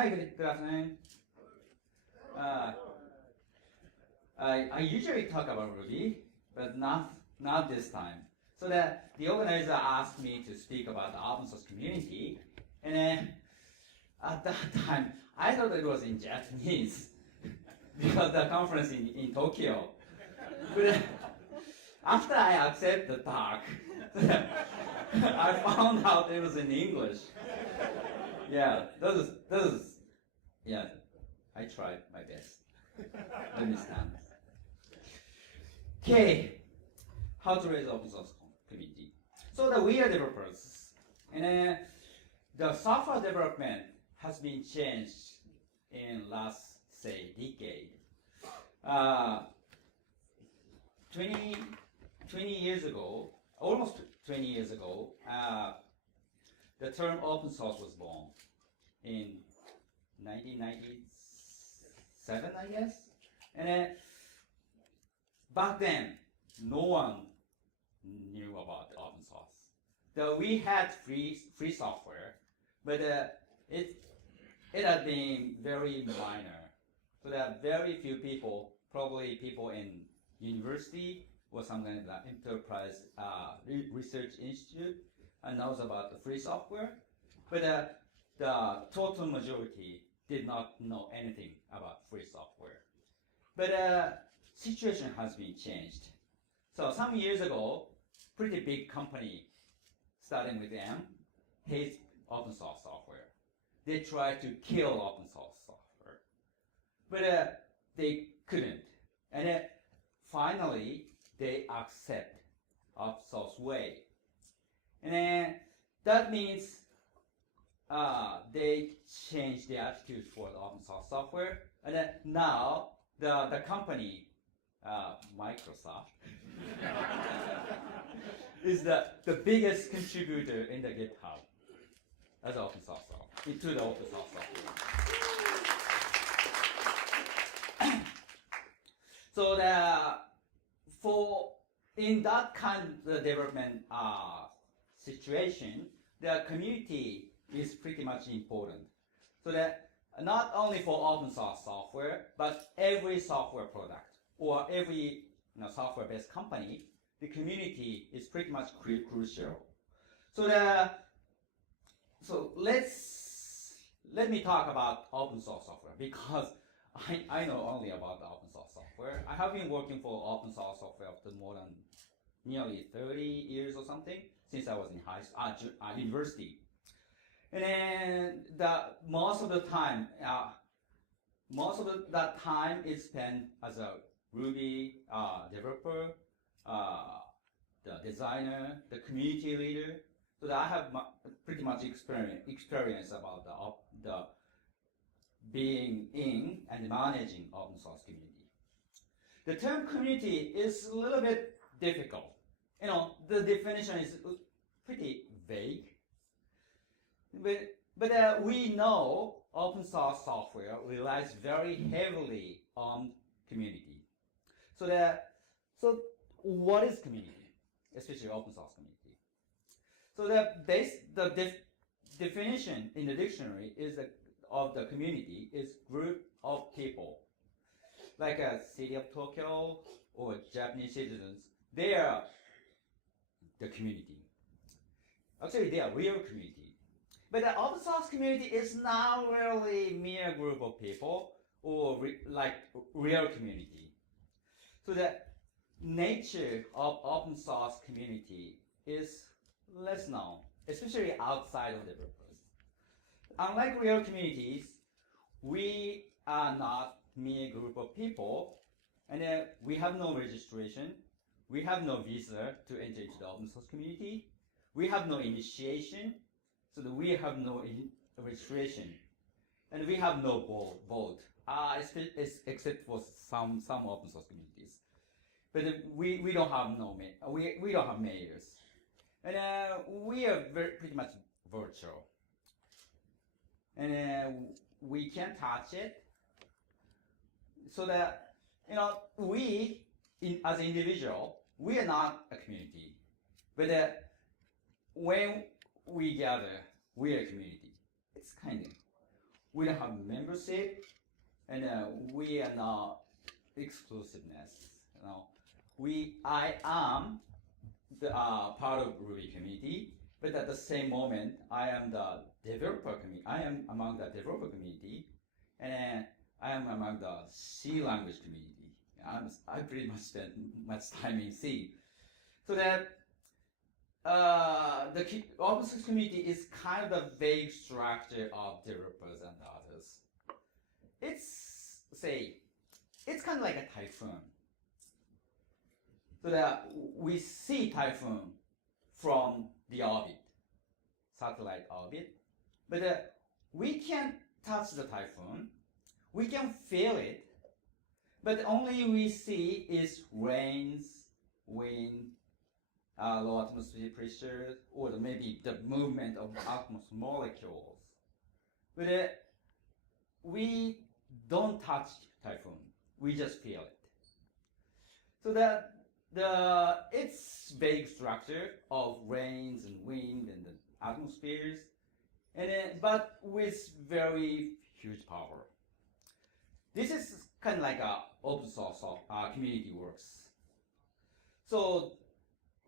Hi, good afternoon. I usually talk about Ruby, but not this time. So that the organizer asked me to speak about the open source community, and then at that time I thought it was in Japanese because the conference in Tokyo. But after I accept the talk, I found out it was in English. Yeah, yeah, I tried my best. Understand. Okay, how to raise open source community. So that we are developers, and the software development has been changed in last, say, decade. 20 years ago, almost 20 years ago, the term open source was born in 1997, I guess. And back then, no one knew about open source. So we had free software, but it had been very minor. So there are very few people, probably people in university or some kind of enterprise research institute, knows about the free software. But the total majority did not know anything about free software. But situation has been changed. So some years ago, pretty big company, starting with M, hates open source software. They tried to kill open source software, but they couldn't. And finally, they accept open source way. And that means they change their attitude for the open source software. And now the company, Microsoft, is the biggest contributor in the GitHub as open source software, into the open source software. So in that kind of development situation, the community is pretty much important. So that not only for open source software, but every software product or every software-based company, the community is pretty much crucial. So let me talk about open source software because I know only about the open source software. I have been working for open source software for more than nearly 30 years or something since I was in university. And then most of that time is spent as a Ruby developer, the designer, the community leader. So that I have pretty much experience about the being in and managing open source community. The term community is a little bit difficult. The definition is pretty vague. But we know open source software relies very heavily on community. So what is community, especially open source community? So the definition in the dictionary is of the community is group of people, like a city of Tokyo or Japanese citizens. They are the community. Actually, they are real community. But the open source community is not really mere group of people or like real community. So the nature of open source community is less known, especially outside of developers. Unlike real communities, we are not mere group of people, and we have no registration, we have no visa to enter into the open source community, we have no initiation, so that we have no registration, and we have no vote, except for some open source communities. But we don't have we don't have mayors, and we are pretty much virtual, and we can't touch it. So that we as an individual, we are not a community, but when we gather, we are a community. It's kind of we don't have membership, and we are not exclusiveness. I am the part of Ruby community, but at the same moment, I am the developer community. I am among the developer community, and I am among the C language community. I pretty much spend much time in C, so that the open source community is kind of the vague structure of developers and others. It's kind of like a typhoon. So that we see typhoon from the orbit, satellite orbit, but we can't touch the typhoon. We can feel it, but only we see is rains, wind, low atmospheric pressure, or maybe the movement of atmos molecules. But we don't touch typhoon. We just feel it. So that its vague structure of rains and wind and the atmospheres, but with very huge power. This is kind of like a open source community works. So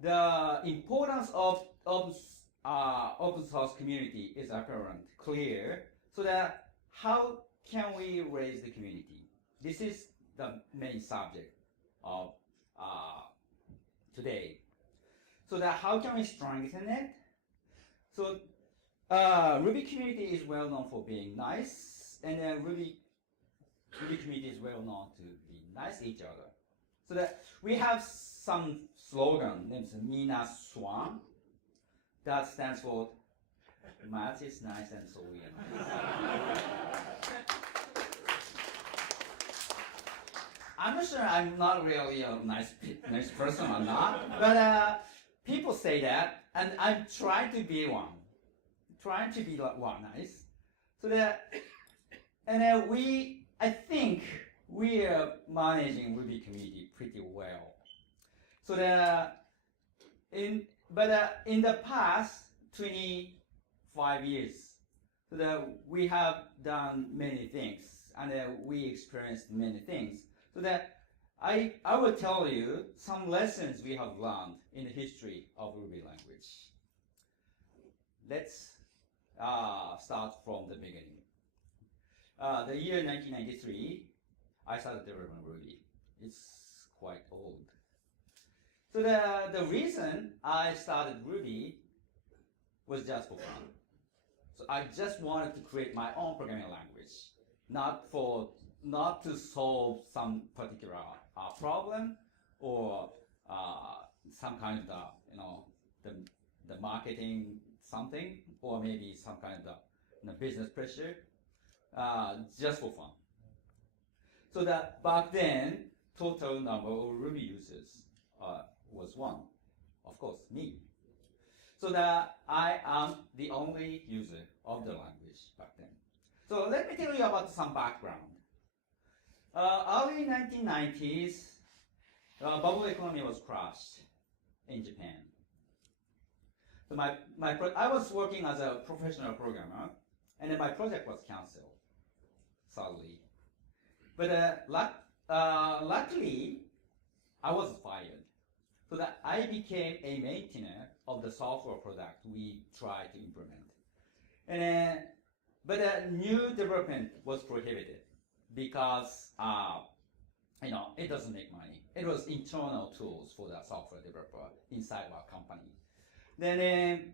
the importance of open source community is apparent, clear. So that how can we raise the community? This is the main subject of today. So that how can we strengthen it? So Ruby community is well known for being nice, and Ruby community is well known to be nice to each other. So that we have some slogan named Mina Swan that stands for Matt is nice and so we are nice. I'm not sure I'm not really a nice person or not, but people say that, and I'm trying to be one. Trying to be one nice. So that, and I think we are managing Ruby community pretty well. So that, in the past 25 years, so that we have done many things, and we experienced many things. So that I will tell you some lessons we have learned in the history of Ruby language. Let's start from the beginning. The year 1993, I started developing Ruby. It's quite old. So the reason I started Ruby was just for fun. So I just wanted to create my own programming language, not to solve some particular problem or some kind of the marketing something, or maybe some kind of business pressure, just for fun. So that back then, total number of Ruby users was 1, of course, me. So that I am the only user of the language back then. So let me tell you about some background. Early 1990s, bubble economy was crashed in Japan. So I was working as a professional programmer, and then my project was canceled, sadly. But luckily, I was fired, so that I became a maintainer of the software product we tried to implement. But new development was prohibited because it doesn't make money. It was internal tools for the software developer inside our company. Then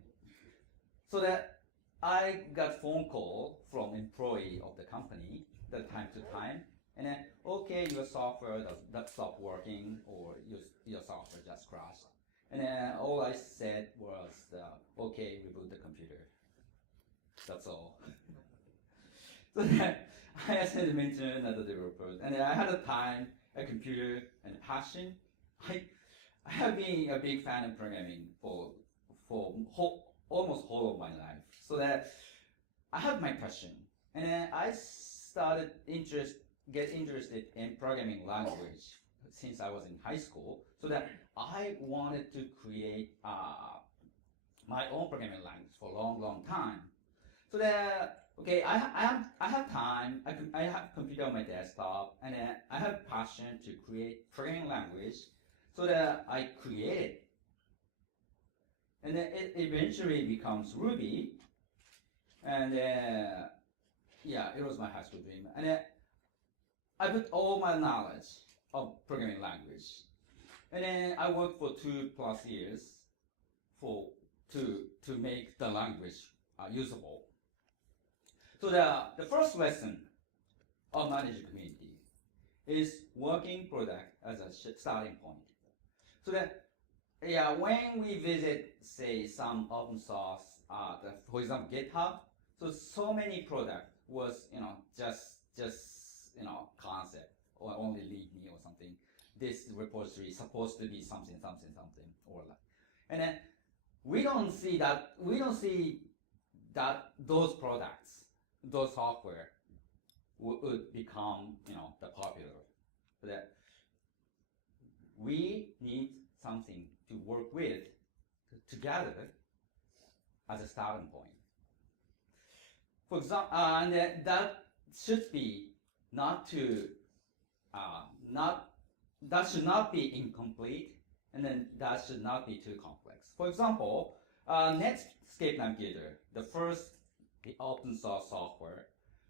so that I got phone call from employee of the company that time to time, and then okay, your software that stopped working, or your software just crashed. And then all I said was okay, reboot the computer. That's all. So then I asked the maintainer and the developers, and I had a time, a computer, and a passion. I have been a big fan of programming for almost whole of my life. So that I have my passion, and then I started get interested in programming language since I was in high school. So that I wanted to create my own programming language for a long time. So that okay, I have time. I have computer on my desktop, and I have passion to create programming language, so that I create it, and then it eventually becomes Ruby, and yeah, it was my high school dream, and I put all my knowledge of programming language, and then I worked for 2+ years to make the language usable. So the first lesson of managing community is working product as a starting point. So that yeah, when we visit, say, some open source, for example, GitHub, so many product was just concept or only leave me or something. This repository is supposed to be something or like, and then we don't see that those products, those software would become the popular. That we need something to work with together as a starting point. For example, and that should be that should not be incomplete, and then that should not be too complex. For example, Netscape Navigator, the first open source software.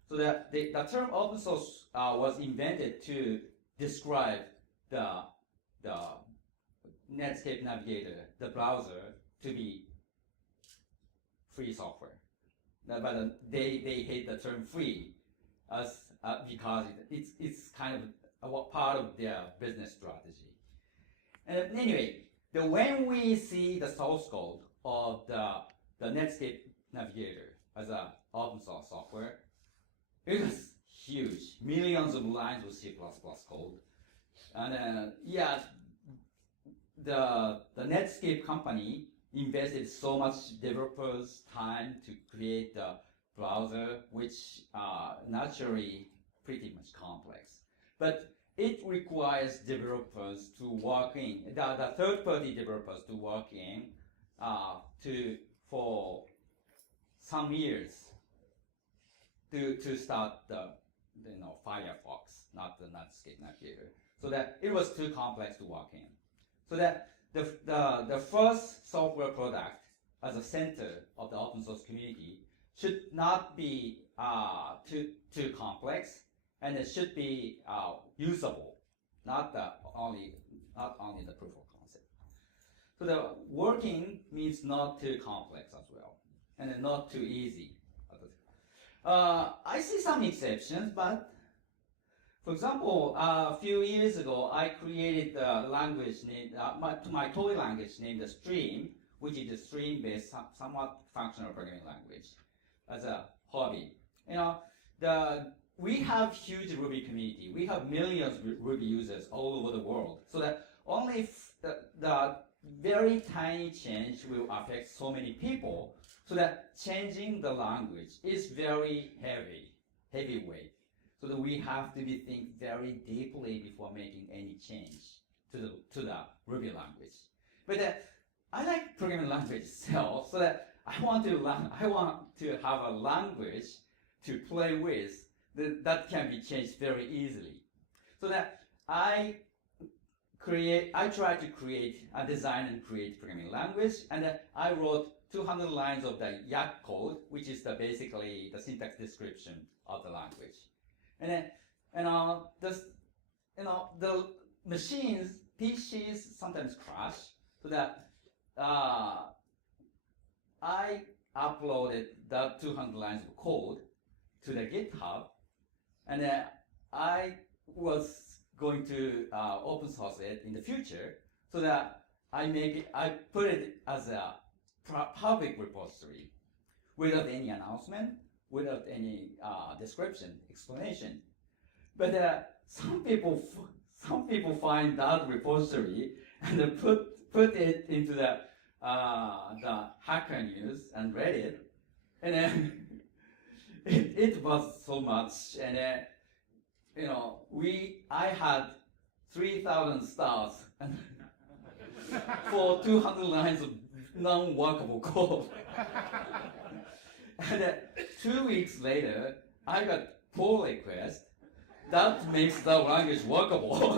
So the term open source was invented to describe the Netscape Navigator, the browser, to be free software. But they hate the term free as because it's kind of a part of their business strategy. And anyway, when we see the source code of the Netscape Navigator as an open source software, it was huge, millions of lines of C++ code, and yeah, the Netscape company invested so much developers' time to create the browser, which naturally pretty much complex. But it requires developers to work in, the third-party developers to work in for some years to start the Firefox, not the Netscape Navigator. So that it was too complex to work in. So that the first software product as a center of the open source community should not be too complex, and it should be usable, not only the proof of concept. So the working means not too complex as well, and then not too easy. I see some exceptions, but for example, a few years ago, I created a language named my toy language named Stream, which is a stream-based, somewhat functional programming language, as a hobby. We have huge Ruby community. We have millions of Ruby users all over the world. So that only the very tiny change will affect so many people. So that changing the language is very heavyweight. So that we have to think very deeply before making any change to the Ruby language. But I like programming language itself, so that I want to have a language to play with that can be changed very easily. So that I try to design and create programming language, and I wrote 200 lines of the Yak code, which is basically the syntax description of the language. And then, the machines, PCs sometimes crash, so that I uploaded that 200 lines of code to the GitHub, and I was going to open source it in the future, so that I put it as a public repository without any announcement, without any description, explanation. But some people find that repository and put it into the Hacker News and read it, and then it was so much, and I had 3,000 stars for 200 lines of non-workable code. And 2 weeks later, I got pull request. That makes the language workable.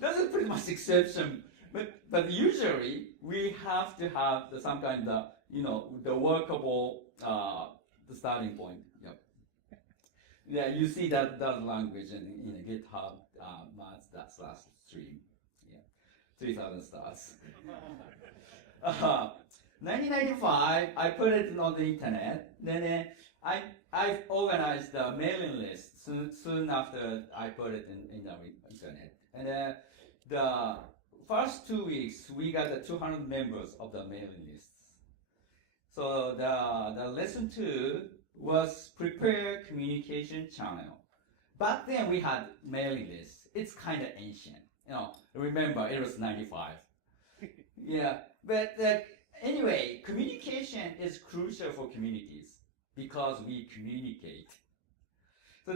That's a pretty much exception. But usually we have to have some kind of the workable the starting point. Yep. Yeah, you see that language in a GitHub that's last stream. Yeah, 3,000 stars. 1995, I put it on the internet. Then I organized the mailing list soon after I put it in the internet. And the first 2 weeks, we got the 200 members of the mailing lists. So the lesson 2 was prepare communication channel. Back then we had mailing lists. It's kind of ancient. Remember it was 95. Yeah, but anyway, communication is crucial for communities because we communicate. So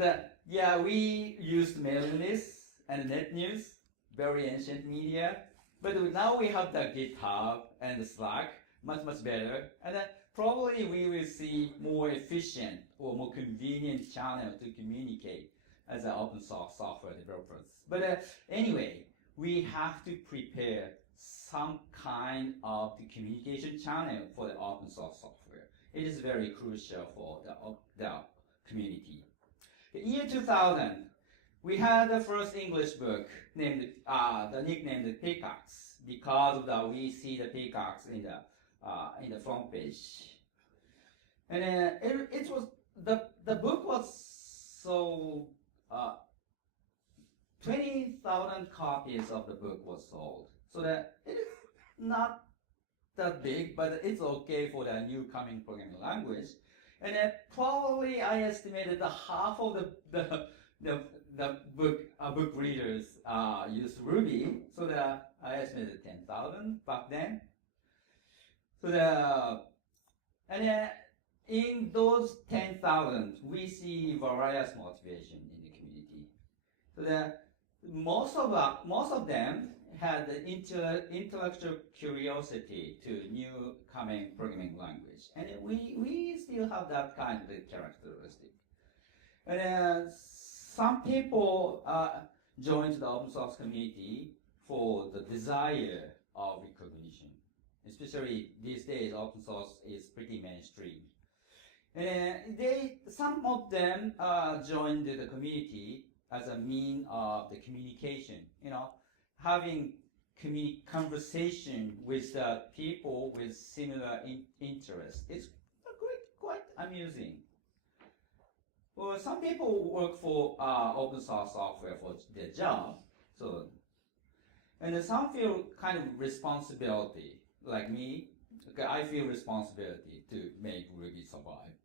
we used mailing lists and net news, very ancient media. But now we have the GitHub and the Slack, much better. And probably we will see more efficient or more convenient channel to communicate as an open source software developers. But anyway, we have to prepare some kind of the communication channel for the open source software. It is very crucial for the community. The year 2000, we had the first English book named the nickname the Pickaxe because we see the pickaxe in the front page. And it was the book was so 20,000 copies of the book was sold. So that it is not that big, but it's okay for the new coming programming language. And probably I estimated the half of the book readers use Ruby. So that I estimated 10,000 back then. So in those 10,000, we see various motivation in the community. So most of them had the intellectual curiosity to new coming programming language, and we still have that kind of characteristic. And some people joined the open source community for the desire of recognition. Especially these days, open source is pretty mainstream. And some of them joined the community as a mean of the communication. Having conversation with people with similar interests. It's quite amusing. Well, some people work for open source software for their job, and some feel kind of responsibility, like me. Okay, I feel responsibility to make Ruby survive.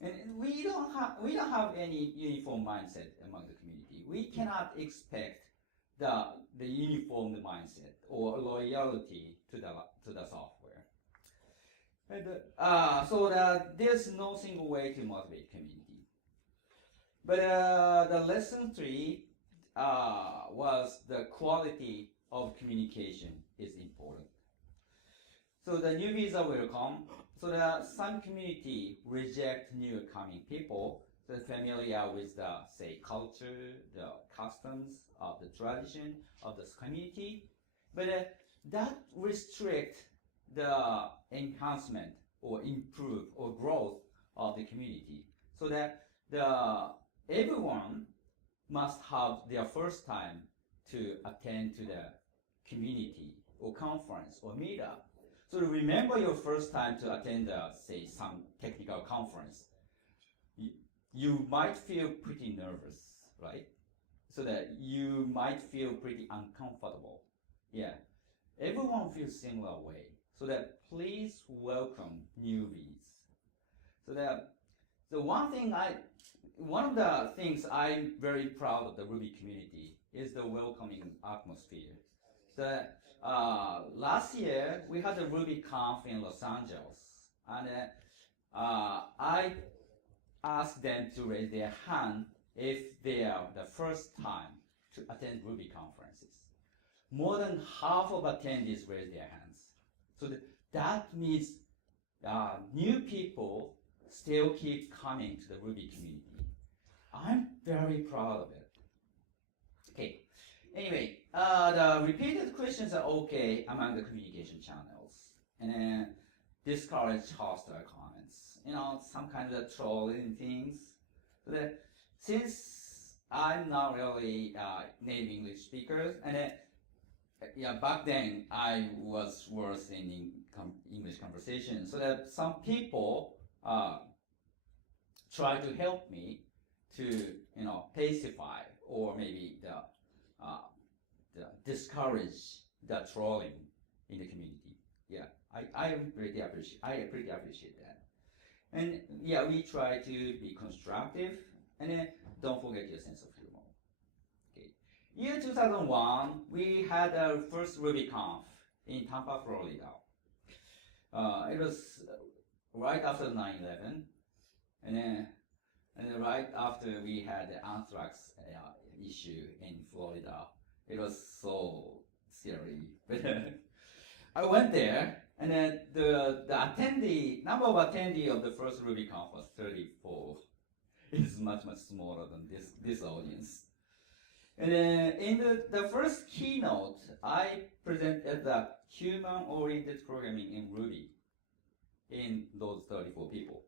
And we don't have any uniform mindset among the community. We cannot expect the uniform mindset or loyalty to the software. And so there's no single way to motivate community. But the lesson 3 was the quality of communication is important. So the newbies are welcome. So some community reject new coming people that are familiar with the culture, the customs of the tradition of this community, but that restrict the enhancement or improve or growth of the community. So that everyone must have their first time to attend to the community or conference or meetup. So remember your first time to attend some technical conference. You might feel pretty nervous, right? So that you might feel pretty uncomfortable. Yeah, everyone feels similar way. So that please welcome newbies. So that one of the things I'm very proud of the Ruby community is the welcoming atmosphere. Last year we had the RubyConf in Los Angeles, and I asked them to raise their hand if they are the first time to attend Ruby conferences. More than half of attendees raised their hands. So that means new people still keep coming to the Ruby community. I'm very proud of it. Okay. Anyway, the repeated questions are okay among the communication channels, and then discourage hostile comments. Some kind of trolling things. But since I'm not really native English speaker, and back then I was worse in English conversation, so that some people try to help me to pacify or maybe the discourage the trolling in the community. Yeah, I pretty appreciate that. And yeah, we try to be constructive, and then don't forget your sense of humor. Okay. Year 2001, we had our first RubyConf in Tampa, Florida. It was right after 9/11, and then right after we had the anthrax issue in Florida. It was so scary. But I went there, and then the number of attendee of the first RubyConf was 34. It's much smaller than this audience. And then in the first keynote, I presented the human-oriented programming in Ruby in those 34 people.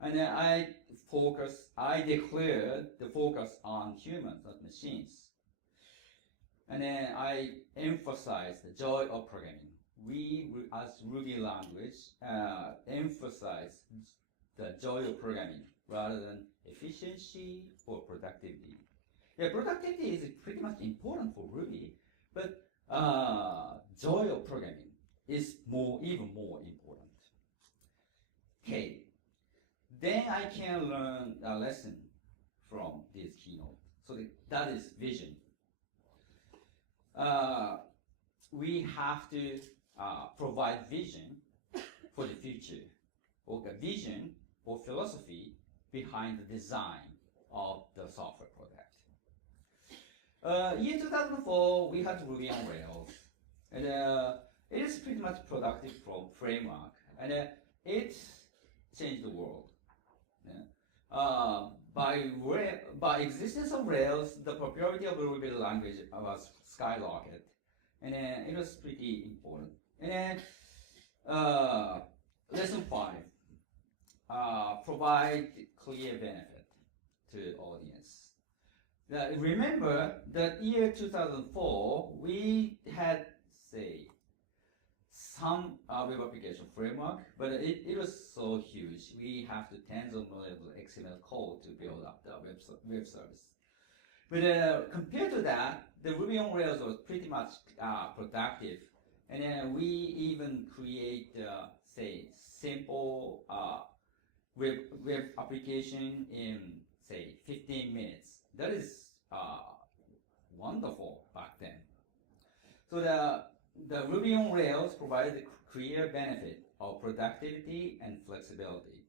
And then I declared the focus on humans, not machines. And then I emphasized the joy of programming. We, as Ruby language, emphasize the joy of programming rather than efficiency or productivity. Yeah, productivity is pretty much important for Ruby, but joy of programming is even more important. Okay, then I can learn a lesson from this keynote. So that is vision. We have to provide vision for the future, or a vision or philosophy behind the design of the software product. Year 2004, we had Ruby on Rails, and it is pretty much productive framework, and it changed the world. By existence of Rails, the popularity of the Ruby language was skyrocketed, and it was pretty important. And then lesson 5, provide clear benefit to the audience. Remember that year 2004, we had, say, some web application framework, but it was so huge. We have to tens of millions of XML code to build up the web service. But compared to that, the Ruby on Rails was pretty much productive. And then we even create, say, simple web application in, say, 15 minutes. That is wonderful back then. So the Ruby on Rails provided a clear benefit of productivity and flexibility.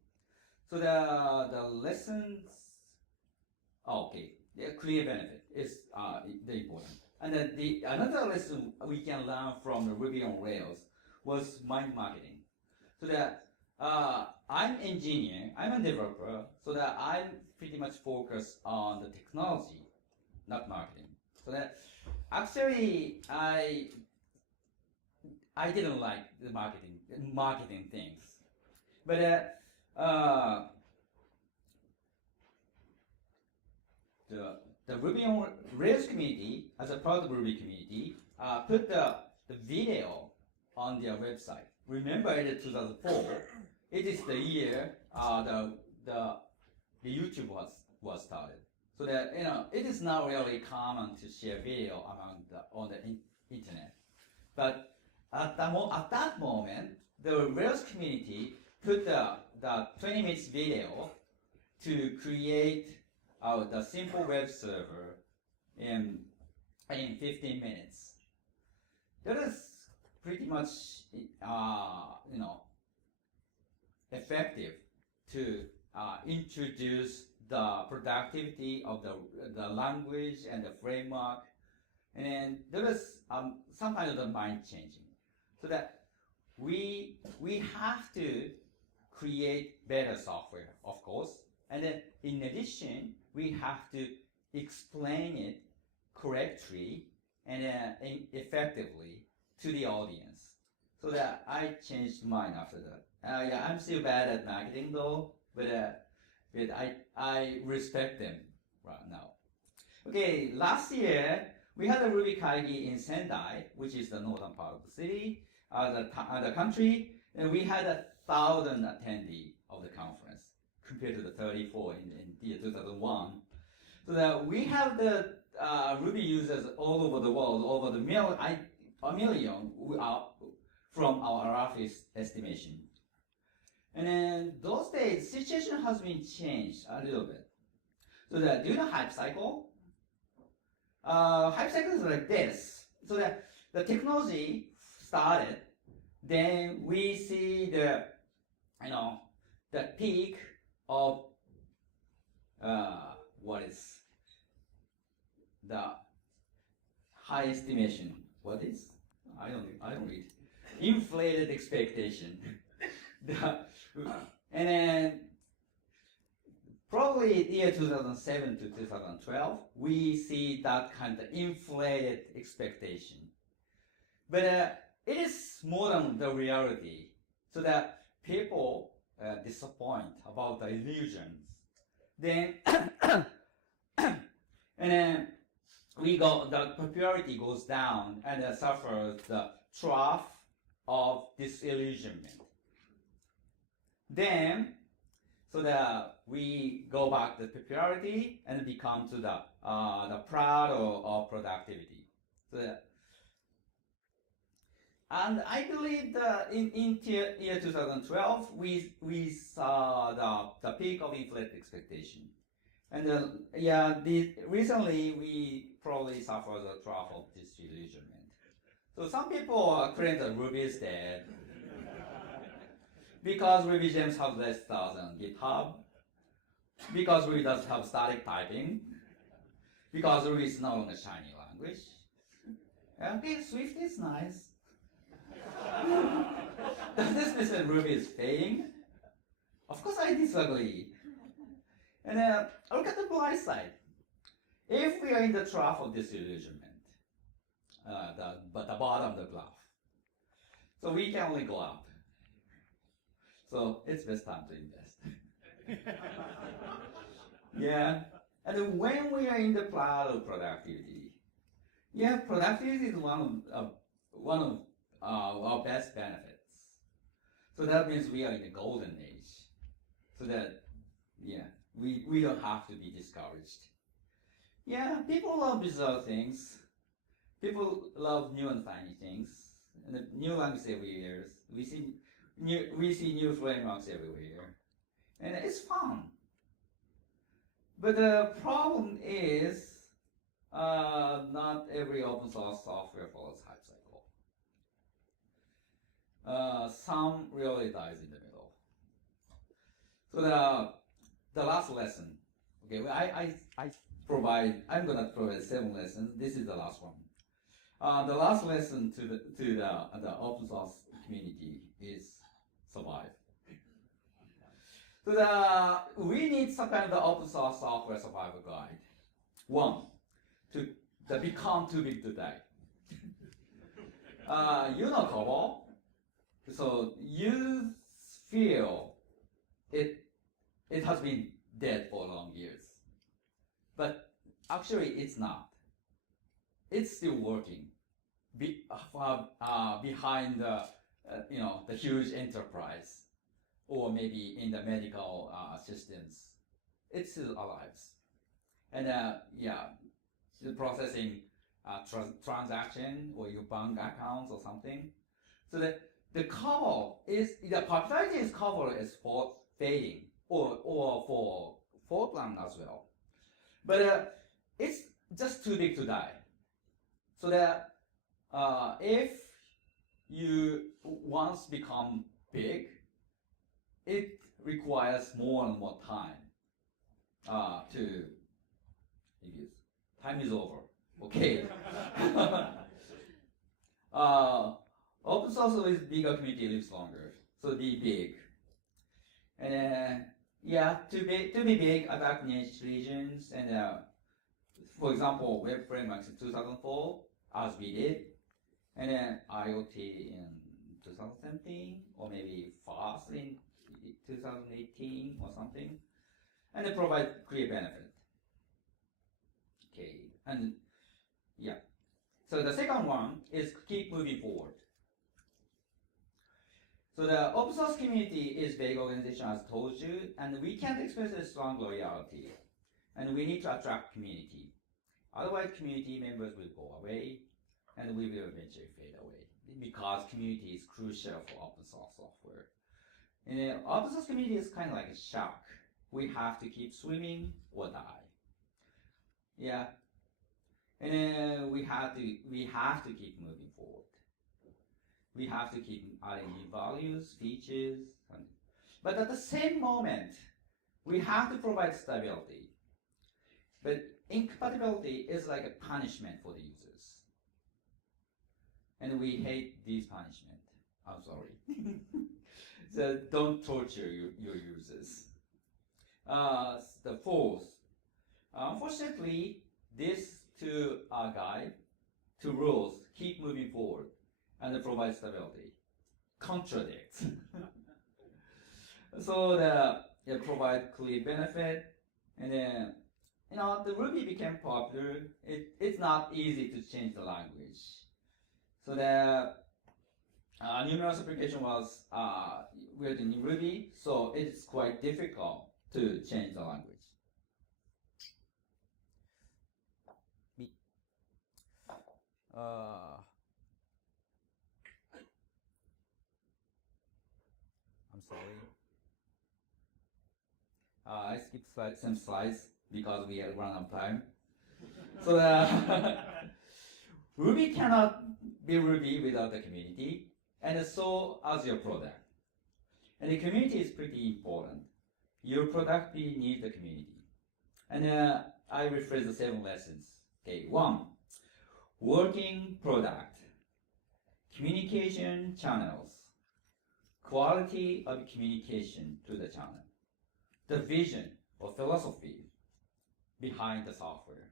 So the lessons, okay, the clear benefit is the important. And then another lesson we can learn from the Ruby on Rails was mind marketing. So that I'm engineer, I'm a developer, so that I'm pretty much focused on the technology, not marketing. So that actually I didn't like the marketing things, but the Ruby on Rails community, as a part of the Ruby community, put the video on their website. Remember, in 2004, it is the year the YouTube was started. So that it is not really common to share video on the internet, but at that moment, the Rails community put the 20 minutes video to create the simple web server in 15 minutes. That is pretty much effective to introduce the productivity of the language and the framework, and then there is some kind of the mind changing. So that we have to create better software, of course, and then in addition, we have to explain it correctly and effectively to the audience. So that I changed mine after that. Yeah, I'm still bad at marketing though, but I respect them right now. Okay, last year we had a Ruby Kaigi in Sendai, which is the northern part of the city, the country, and we had 1,000 attendees of the conference compared to the 34 in the year 2001. So that we have the Ruby users all over the world, over a million from our office estimation. And then those days, situation has been changed a little bit. So that, do you know hype cycle? Hype cycle is like this. So that the technology started, then we see the peak of what is the high estimation? What is? I don't read. Inflated expectation. And then probably year 2007 to 2012, we see that kind of inflated expectation. But it is more than the reality, so that people disappoint about the illusions. Then, and then the popularity goes down and suffers the trough of disillusionment. Then, so that we go back to popularity and become to the proud of productivity. So that, and I believe that in year 2012 we saw the peak of inflated expectation, and recently we probably suffer the trough of disillusionment. So some people claim that Ruby is dead. Because Ruby gems have less styles on GitHub, because Ruby doesn't have static typing, because Ruby is no longer a shiny language. Okay, Swift is nice. Does this mean that Ruby is fading? Of course I disagree. And look at the bright side. If we are in the trough of disillusionment, the bottom of the graph, so we can only go up. So it's best time to invest. Yeah, and when we are in the cloud of productivity, productivity is one of our best benefits. So that means we are in the golden age. So that we don't have to be discouraged. Yeah, people love bizarre things. People love new and tiny things, and the new language every year. We see new frameworks everywhere, and it's fun. But the problem is, not every open source software follows hype cycle. Some really dies in the middle. So the last lesson. Okay, I'm gonna provide 7 lessons. This is the last one. The last lesson to the open source community is survive. So we need some kind of the open source software survival guide. 1, to become too big to die. You know COBOL, so you feel it has been dead for long years, but actually it's not. It's still working behind the huge enterprise, or maybe in the medical systems. It's still alive. And the processing transaction or your bank accounts or something. So that the popularity is covered as for fading or for Fortran as well. But it's just too big to die. So that if you once become big, it requires more and more time to use. Time is over. Okay. open source with bigger community lives longer. So be big. And yeah, to be big, attack niche regions. And for example, web frameworks in 2004, as we did, and then IoT in 2017, or maybe fast in 2018 or something, and they provide clear benefit. Okay, and yeah. So the second one is keep moving forward. So the open source community is big organization, as told you, and we can't express a strong loyalty, and we need to attract community. Otherwise, community members will go away, and we will eventually fade away, because community is crucial for open source software. And open source community is kind of like a shark. We have to keep swimming or die. Yeah, and we have to keep moving forward. We have to keep adding new values, features, but at the same moment, we have to provide stability. But incompatibility is like a punishment for the users. And we hate these punishment. I'm sorry. So don't torture your users. The fourth, unfortunately, these two guide, two rules, keep moving forward and provide stability, contradicts. So they provide clear benefit, and then the Ruby became popular. It's not easy to change the language. So the numerous application was written in Ruby, so it's quite difficult to change the language. I'm sorry. I skipped some slides because we had run out of time. So Ruby cannot be Ruby without the community, and so as your product. And the community is pretty important. Your product needs the community. And I rephrase the 7 lessons. Okay, 1, working product, communication channels, quality of communication to the channel, the vision or philosophy behind the software,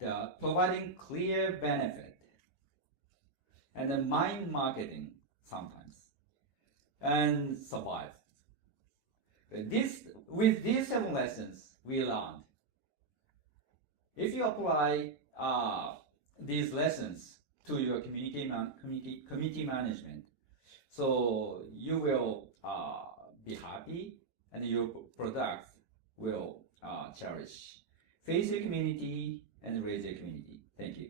the providing clear benefit, and the mind marketing sometimes, and survive. With these 7 lessons we learned, if you apply these lessons to your community management, so you will be happy, and your products will cherish. Face your community and raise your community. Thank you.